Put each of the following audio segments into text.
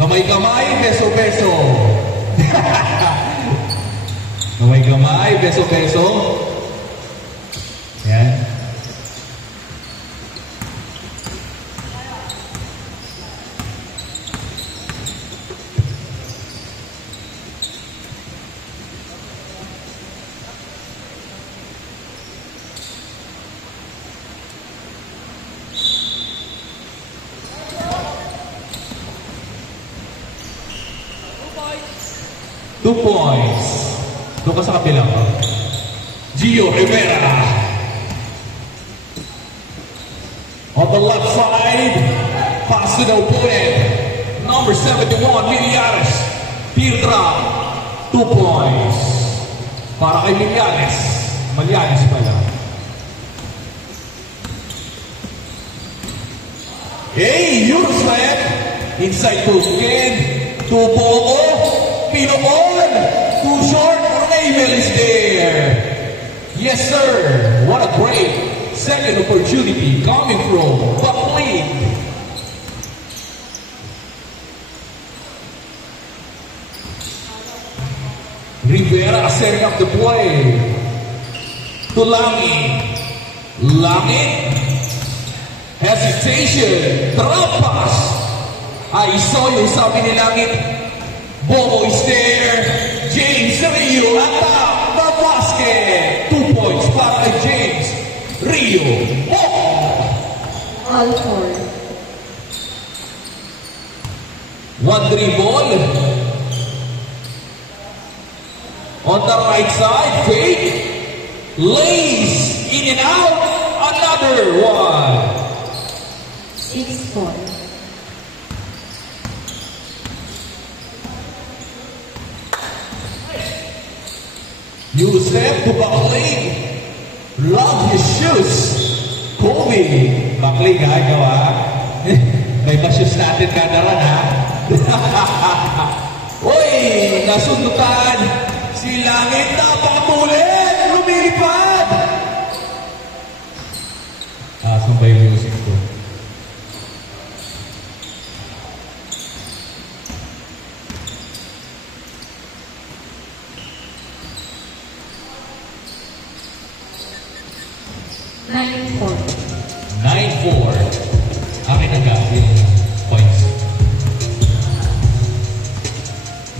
Kamay-kamay, beso-beso. Kamay-kamay, beso-beso. Yan. Two points. Doon ka sa kapila. Gio Rivera. On the left side, pass to the opponent. Number 71, Miliares. Teardrop. 2 points. Para kay Miliares. Miliares pala. Hey, Eurostep. Inside post again. 2 ball off. Pinoon. Too short. Raymel is there. Yes, sir. What a great second opportunity coming from Buckley. Rivera setting up the play. To Langit. Langit. Hesitation. Drop pass. I saw you, sabi ni Langit. Bobo is there. James Rio at the basket. 2 points para kay James Rio. All four. 1 dribble. On the right side, fake. Lays in and out. Another one. 6-4. You step to Buckley. Love his shoes. Kobe. Buckley, ha? Ikaw, ha? May pa-shoes natin kadaran, ha? Uy! Nasundutan. Si Langit na patulit. Lumilipad. Asan ba yung music ko? Nine-4. 9-4. Akin ang gawin. Points.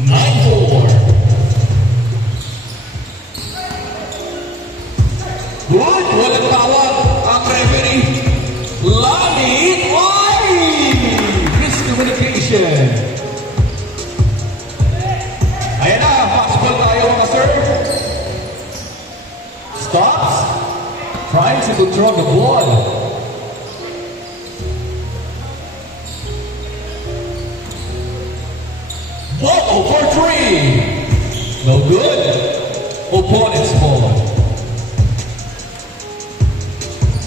9-4. Good. Walang tawag. Ang referee. Langit. Ay! Miscommunication. Ayan na. Fastball tayo, mga sir. Stops. Trying to control the ball. Ball for 3. No good. Opponent's ball.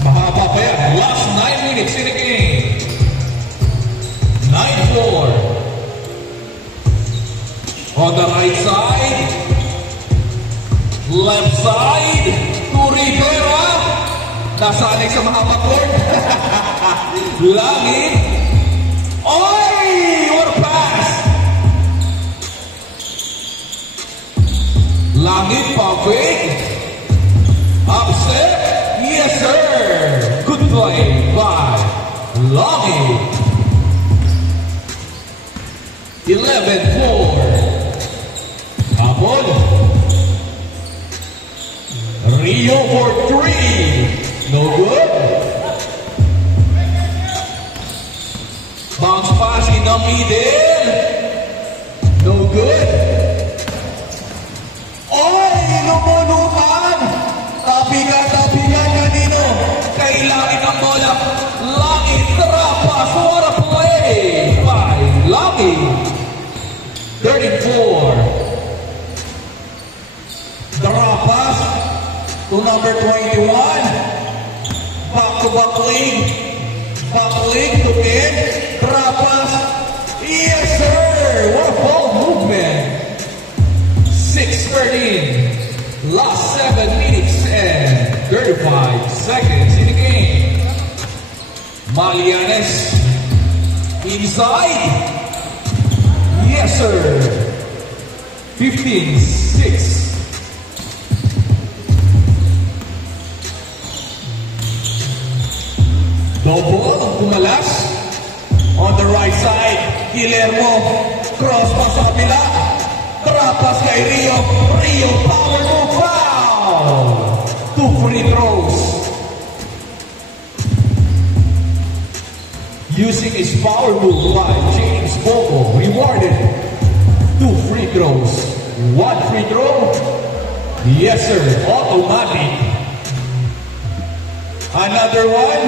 Mahaba pa yan. Last 9 minutes in the game. 9-4. On the right side. Left side. To Rivera. Nasanay sa mahaba court. Langit. Oy! What a pass! Langit pa-fake. Upset. Yes, sir. Good play by Langit. 11-4. Habol. Rio for 3. No good. Bounce pass in the middle. No good. Oy! Lumulukan! Tabigan kanino. Kailangan ang bola. Langit Trapas. What a play by Langit. 34. Trapas to number 21. Back to Buckley. Buckley to in. Trapas. Yes, sir. What a ball movement. 6-13. Last 7 minutes and 35 seconds in the game. Malianes. Inside. 15-6. Double ang kumalas. On the right side, Guillermo. Cross pa sa kabila. Trapas kay Rio. Rio, power move, foul! 2 free throws. Using his power move by James Bobo. Rewarded. 2 free throws. 1 free throw. Yes, sir. Automatic. Another one.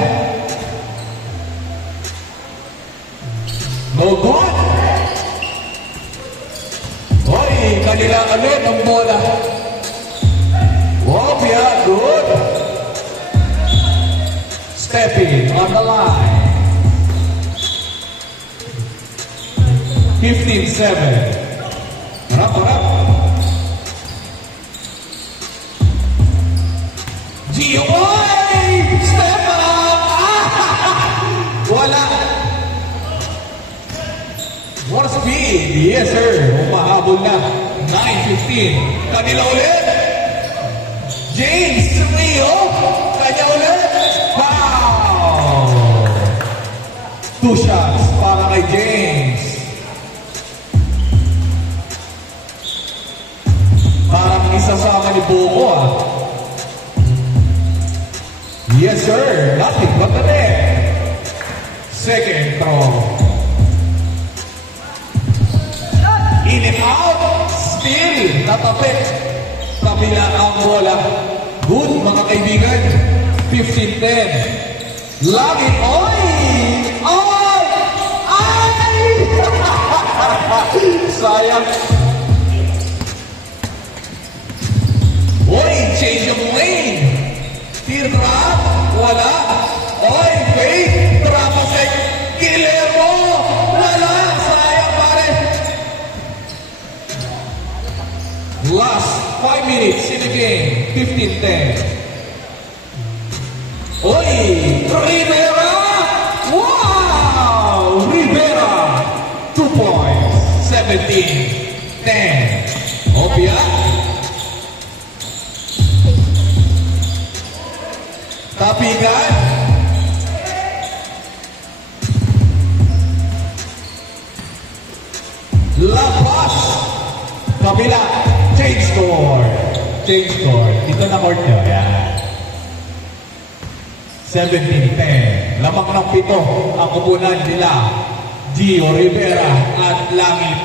No good. Oy, kanila ulit ang bola. Oh, yeah, good. Stepping on the line. 15-7. Harap. Gio, oy! Step up! Wala. What speed! Yes, sir. Umahabol na. 9-15. Kanila ulit. James Rio. Kanya ulit. Wow! 2 shots para kay James. Parang isasama ni Bobo, ah. Yes, sir. Nothing but the net. Second throw. In and out. Still. Natapit. Kabila ang bola. Good, mga kaibigan. 15-10. Laging, oy! Oy! Ay! Sayang. Oy, change of lane. Teardrop. Wala. Oy, fake. Trapasek. Guillermo. Wala. Sayang, pare. Last 5 minutes in the game. 15-10. Oy, Rivera. Wow. Rivera. 2 points. 17-10. Opia. Tapigan. Lapas. Kabila. Change score. Dito na court nyo. Yan. 17-10. Lamang ng 7 ang kupunan nila. Gio Rivera at Langit.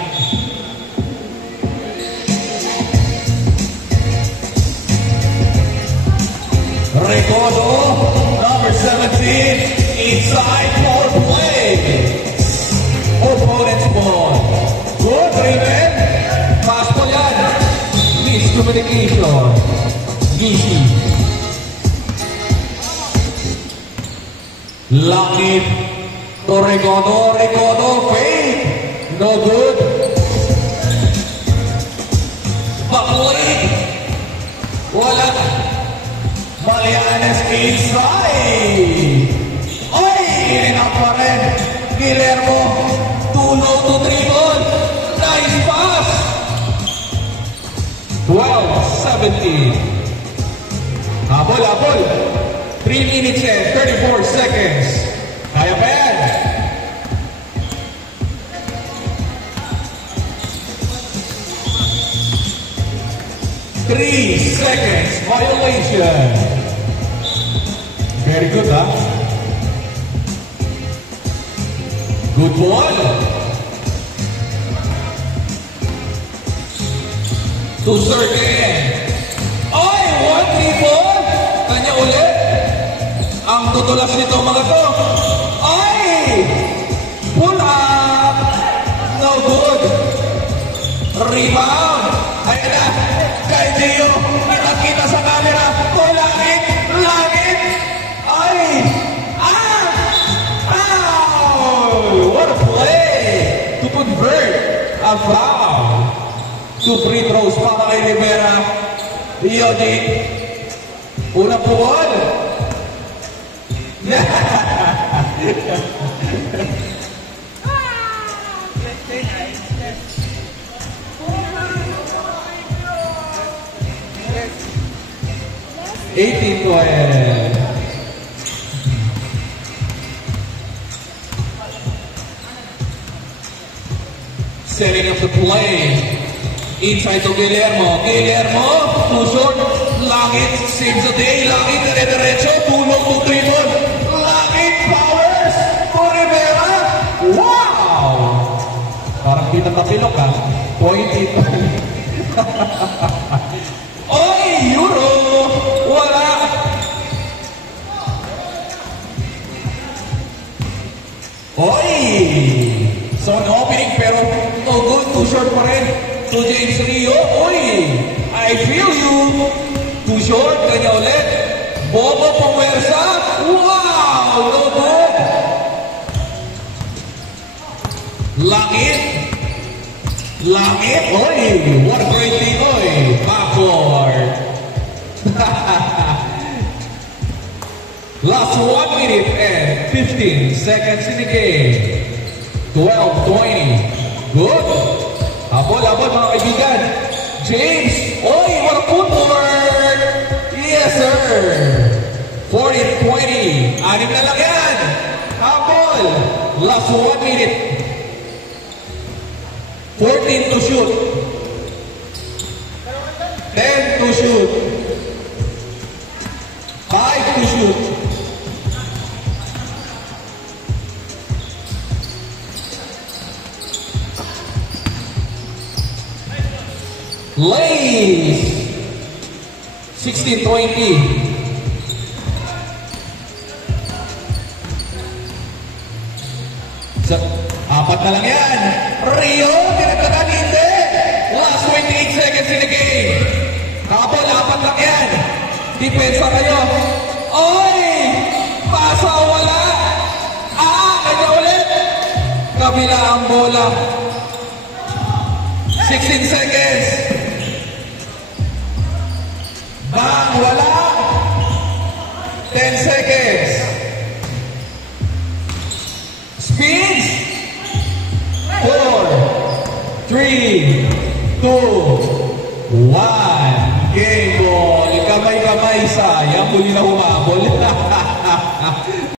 Recodo, number 17, inside for play. Opponent's ball. Good, Raven. Pass po yan. Miscommunication. Gishi. Langit. To Recodo, fake. No good. Bakulik. Wala. Malianes inside. Oy! Ininap pa rin. Guillermo. Too low to dribble. Nice pass. 12-17. Habol. 3 minutes and 34 seconds. Kaya pa yan. Three seconds violation. Very good, huh? Good ball. To Sergey. Oy, 1-3 ball. Kanya ulit. Ang tutulas nito mga to. Oy! Pull up. No good. Rebound. Ayan na. Kay Gio. Kita sa camera. O, langit. Ay! What a play. To convert a foul. 2 free throws para kay Rivera. Yodi. Una puwan. 18-12. Setting up the play. Inside to Guillermo. Guillermo, too short. Langit saves the day. Langit dire-diretso. Tulong to dribble. Langit powers to Rivera. Wow! Parang pinatapilok ha. Point it. Oy, Euro! Wala! Oy! So, an opening pero no good. Too short pa rin. To James Rio. Oy! I feel you. Too short. Kanya ulit. Bobo Puwersa. Wow! No good. Langit. Langit. Oy! What a great thing. Oy! Backward. Last 1 minute and 15 seconds in the game. 12-20. Good. Habol mga kaibigan. James. Oy, what a footwork. Yes, sir. 40-20. 6 na lang yan. Habol. Last 1 minute. 14 to shoot. 10 to shoot. 5 to shoot. Lays. 16-20. Apat na lang yan. Rio, tinagdagan hindi. Last 28 seconds in the game. Kapol, apat lang yan. Depensa kayo. Oy! Pasa wala. Kanya ulit. Kabila ang bola. 16 seconds. Bang, wala. 10 seconds. Speeds. 4, 3, 2, 1. Game ball. Kamay-kamay sayang. Huli na humabol.